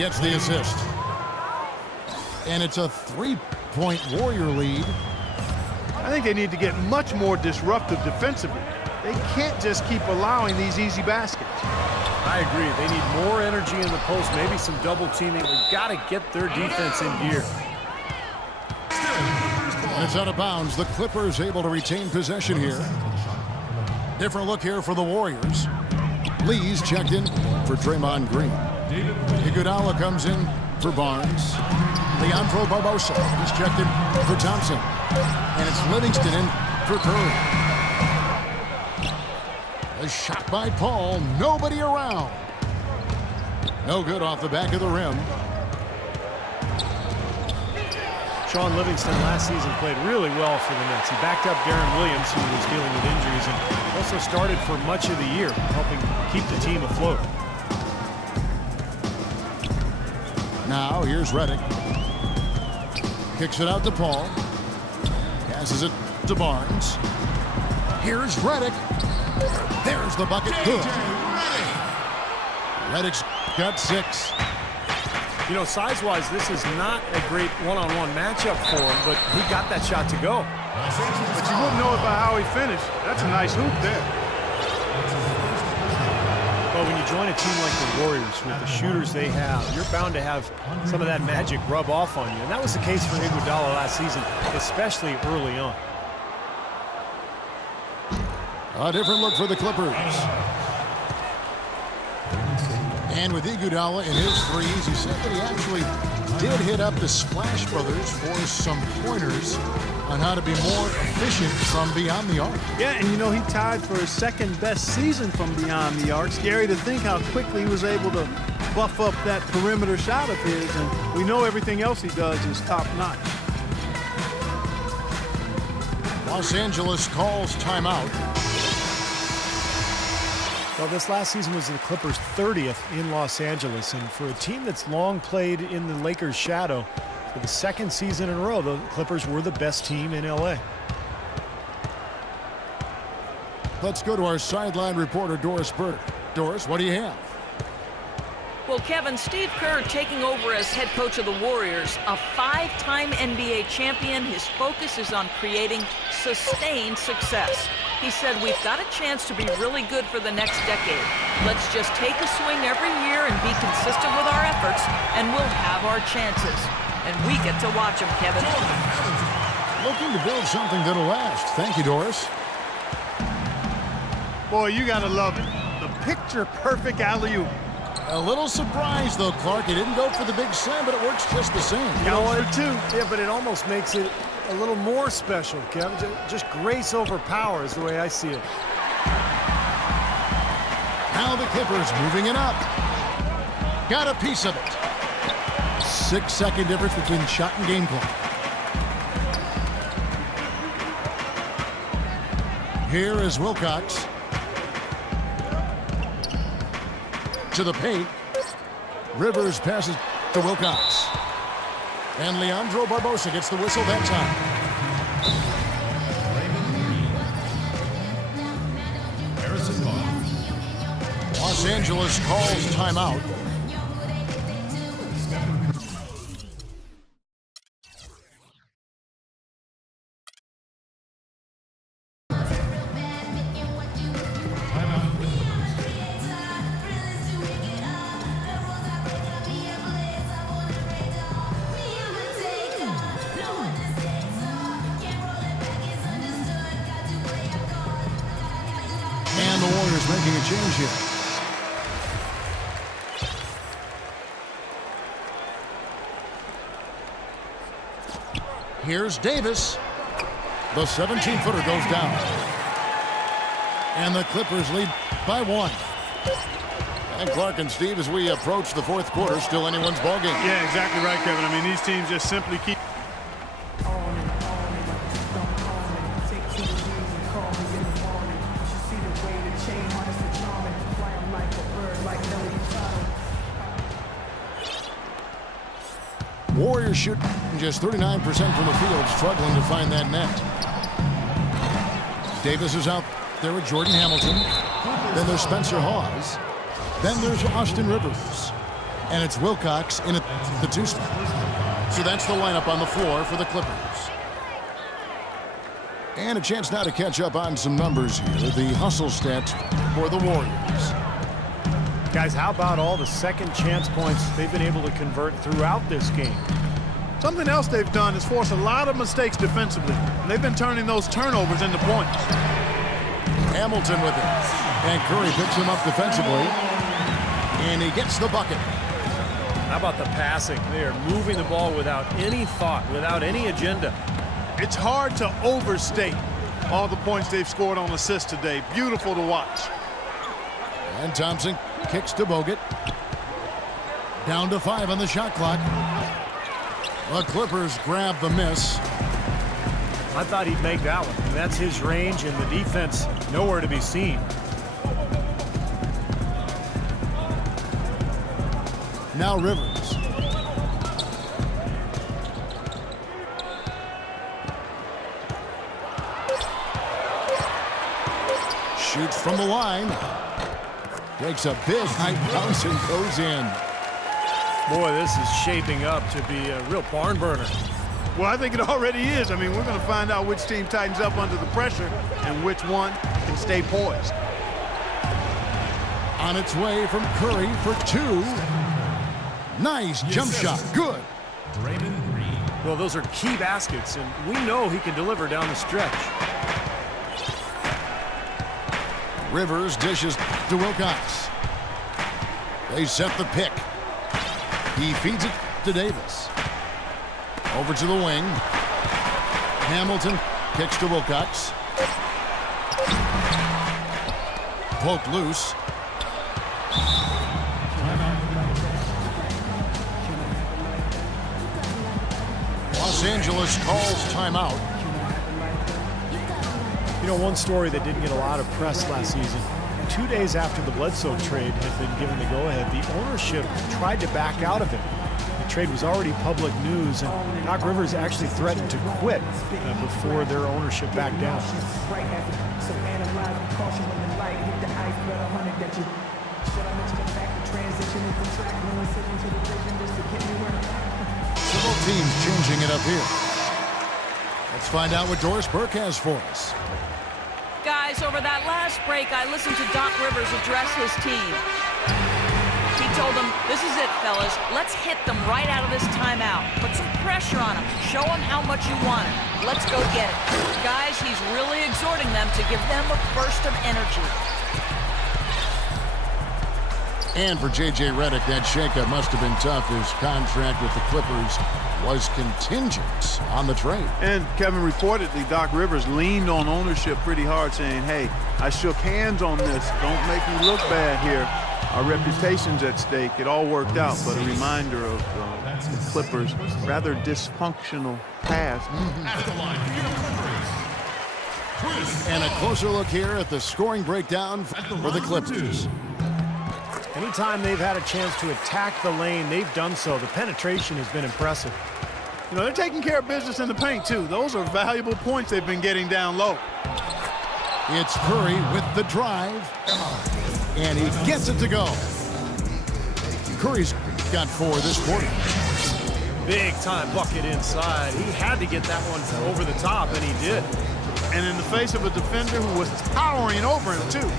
gets the assist. And it's a 3-point Warrior lead. I think they need to get much more disruptive defensively. They can't just keep allowing these easy baskets. I agree. They need more energy in the post, maybe some double teaming. They've got to get their defense in gear. It's out of bounds. The Clippers able to retain possession here. Different look here for the Warriors. Lee's checked in for Draymond Green. Iguodala comes in for Barnes. Leandro Barbosa, he's checked in for Thompson. And it's Livingston in for Curry. A shot by Paul, nobody around. No good off the back of the rim. Shaun Livingston last season played really well for the Nets. He backed up Deron Williams, who was dealing with injuries, and also started for much of the year, helping keep the team afloat. Now here's Redick. Kicks it out to Paul. Passes it to Barnes. Here's Redick. There's the bucket. Good. Redick's got 6. You know, size-wise, this is not a great one-on-one matchup for him, but he got that shot to go. But you wouldn't know it by how he finished. That's a nice hoop there. Well, when you join a team like the Warriors with the shooters they have, you're bound to have some of that magic rub off on you. And that was the case for Iguodala last season, especially early on. A different look for the Clippers. And with Iguodala in his threes, he said that he actually did hit up the Splash Brothers for some pointers on how to be more efficient from beyond the arc. Yeah, and you know, he tied for his second-best season from beyond the arc. Scary to think how quickly he was able to buff up that perimeter shot of his, and we know everything else he does is top-notch. Los Angeles calls timeout. Well, this last season was the Clippers' 30th in Los Angeles, and for a team that's long played in the Lakers' shadow, for the second season in a row, the Clippers were the best team in LA. Let's go to our sideline reporter, Doris Burke. Doris, what do you have? Well, Kevin, Steve Kerr taking over as head coach of the Warriors, a 5-time NBA champion. His focus is on creating sustained success. He said, we've got a chance to be really good for the next decade. Let's just take a swing every year and be consistent with our efforts, and we'll have our chances. And we get to watch them, Kevin. Looking to build something that'll last. Thank you, Doris. Boy, you gotta love it. The picture-perfect alley-oop. A little surprised, though, Clark. He didn't go for the big slam, but it works just the same. You know what? Yeah, but it almost makes it a little more special, Kevin. Just grace over power is the way I see it. Now the Clippers moving it up. Got a piece of it. 6-second difference between shot and game clock. Here is Wilcox. To the paint. Rivers passes to Wilcox. And Leandro Barbosa gets the whistle that time. Los Angeles calls timeout. Making a change here. Here's Davis. The 17-footer goes down. And the Clippers lead by 1. And Clark and Steve, as we approach the fourth quarter, still anyone's ballgame. Yeah, exactly right, Kevin. I mean, these teams just simply keep... Warriors shoot just 39% from the field, struggling to find that net. Davis is out there with Jordan Hamilton. Then there's Spencer Hawes. Then there's Austin Rivers. And it's Wilcox in at the 2 spot. So that's the lineup on the floor for the Clippers. And a chance now to catch up on some numbers here. The hustle stats for the Warriors. Guys, how about all the second chance points they've been able to convert throughout this game? Something else they've done is force a lot of mistakes defensively. And they've been turning those turnovers into points. Hamilton with it. And Curry picks him up defensively. And he gets the bucket. How about the passing? They are moving the ball without any thought, without any agenda. It's hard to overstate all the points they've scored on assists today. Beautiful to watch. And Thompson kicks to Bogut. Down to 5 on the shot clock. The Clippers grab the miss. I thought he'd make that one. And that's his range, and the defense nowhere to be seen. Now Rivers. Shoots from the line. Takes a big high bounce and goes in. Boy, this is shaping up to be a real barn burner. Well, I think it already is. I mean, we're going to find out which team tightens up under the pressure and which one can stay poised. On its way from Curry for 2. Nice jump shot. Good. Well, those are key baskets, and we know he can deliver down the stretch. Rivers dishes to Wilcox. They set the pick. He feeds it to Davis. Over to the wing. Hamilton kicks to Wilcox. Poked loose. Los Angeles calls timeout. You know, one story that didn't get a lot of press last season, 2 days after the Bledsoe trade had been given the go-ahead, the ownership tried to back out of it. The trade was already public news, and Doc Rivers actually threatened to quit before their ownership backed down. Several teams changing it up here. Let's find out what Doris Burke has for us. Guys, over that last break, I listened to Doc Rivers address his team. He told them, this is it, fellas. Let's hit them right out of this timeout. Put some pressure on them. Show them how much you want it. Let's go get it. Guys, he's really exhorting them to give them a burst of energy. And for J.J. Redick, that shakeup must have been tough. His contract with the Clippers was contingent on the trade. And Kevin, reportedly, Doc Rivers leaned on ownership pretty hard, saying, hey, I shook hands on this. Don't make me look bad here. Our reputation's at stake. It all worked out, but a reminder of the Clippers' rather dysfunctional past. And a closer look here at the scoring breakdown for the Clippers. Anytime they've had a chance to attack the lane, they've done so. The penetration has been impressive. You know, they're taking care of business in the paint, too. Those are valuable points they've been getting down low. It's Curry with the drive. And he gets it to go. Curry's got 4 this quarter. Big time bucket inside. He had to get that one over the top, and he did. And in the face of a defender who was towering over him, too.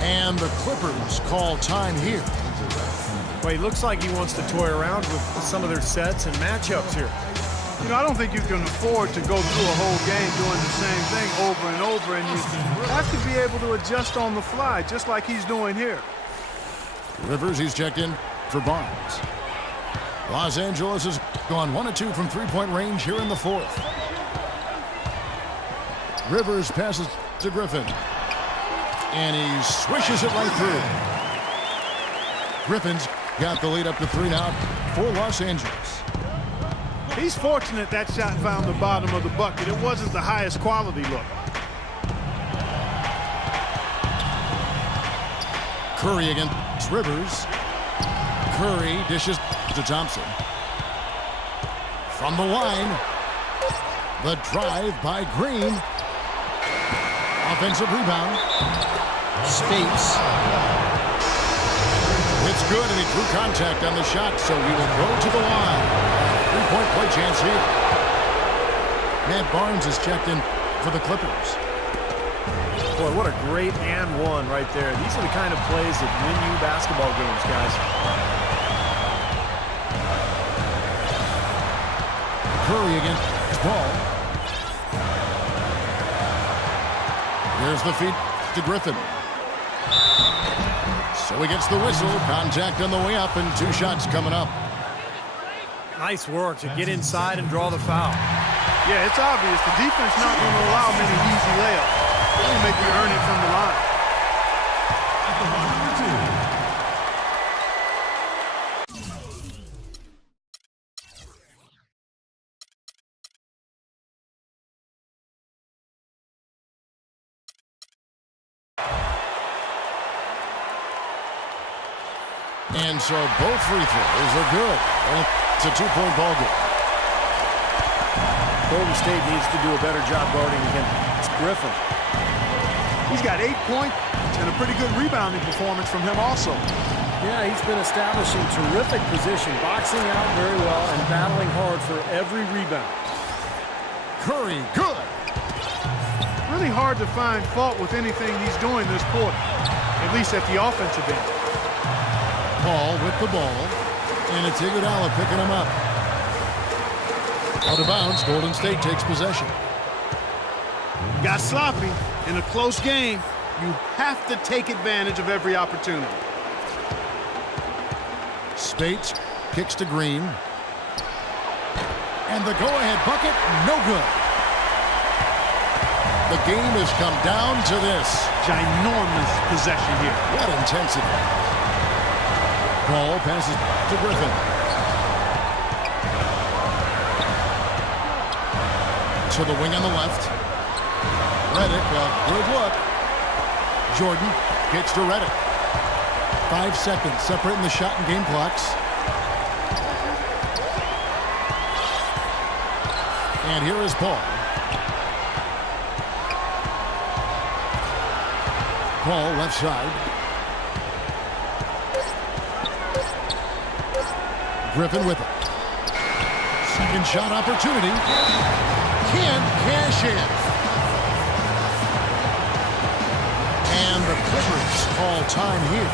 And the Clippers call time here. Well, he looks like he wants to toy around with some of their sets and matchups here. You know, I don't think you can afford to go through a whole game doing the same thing over and over, and you have to be able to adjust on the fly, just like he's doing here. Rivers, he's checked in for Barnes. Los Angeles has gone 1 of 2 from three-point range here in the 4th. Rivers passes to Griffin. And he swishes it right through. Griffin's got the lead up to 3 now for Los Angeles. He's fortunate that shot found the bottom of the bucket. It wasn't the highest quality look. Curry against Rivers. Curry dishes to Thompson. From the line, the drive by Green. Offensive rebound. States with It's good, and he drew contact on the shot, so he will go to the line. Three-point play chance here. Matt Barnes is checked in for the Clippers. Boy, what a great and one right there. These are the kind of plays that win you basketball games, guys. Curry against Paul. Here's the feed to Griffin. So he gets the whistle. Contact on the way up, and 2 shots coming up. Nice work to get inside and draw the foul. Yeah, it's obvious. The defense not going to allow many easy layups. They'll make you earn it from the line. And so both free throws are good. And it's a 2-point ball game. Golden State needs to do a better job guarding against Griffin. He's got 8 points and a pretty good rebounding performance from him also. Yeah, he's been establishing terrific position, boxing out very well, and battling hard for every rebound. Curry, good. Really hard to find fault with anything he's doing this quarter, at least at the offensive end. Paul with the ball, and it's Iguodala picking him up. Out of bounds, Golden State takes possession. Got sloppy in a close game. You have to take advantage of every opportunity. Spates kicks to Green. And the go-ahead bucket, no good. The game has come down to this. Ginormous possession here. What intensity. Paul passes to Griffin. To the wing on the left. Redick, a good look. Jordan kicks to Redick. 5 seconds separating the shot and game clocks. And here is Paul. Paul left side. Griffin with it. Second shot opportunity. Can't cash in. And the Clippers call time here.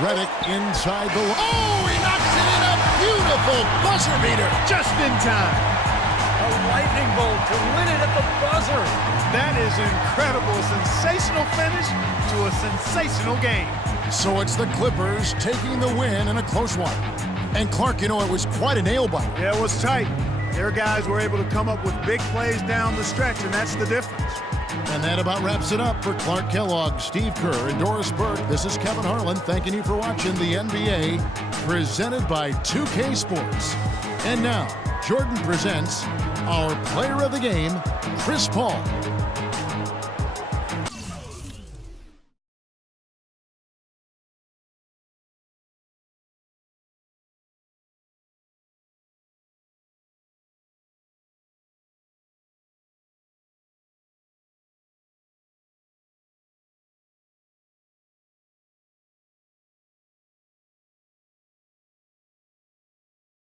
Redick inside the... Oh, he knocks it in! A beautiful buzzer beater! Just in time. A lightning bolt to win it at the buzzer. That is incredible. A sensational finish to a sensational game. So it's the Clippers taking the win in a close one. And Clark, you know, it was quite a nail-biter. Yeah, it was tight. Their guys were able to come up with big plays down the stretch, and that's the difference. And that about wraps it up for Clark Kellogg, Steve Kerr, and Doris Burke. This is Kevin Harlan thanking you for watching the NBA, presented by 2K Sports. And now, Jordan presents our player of the game, Chris Paul.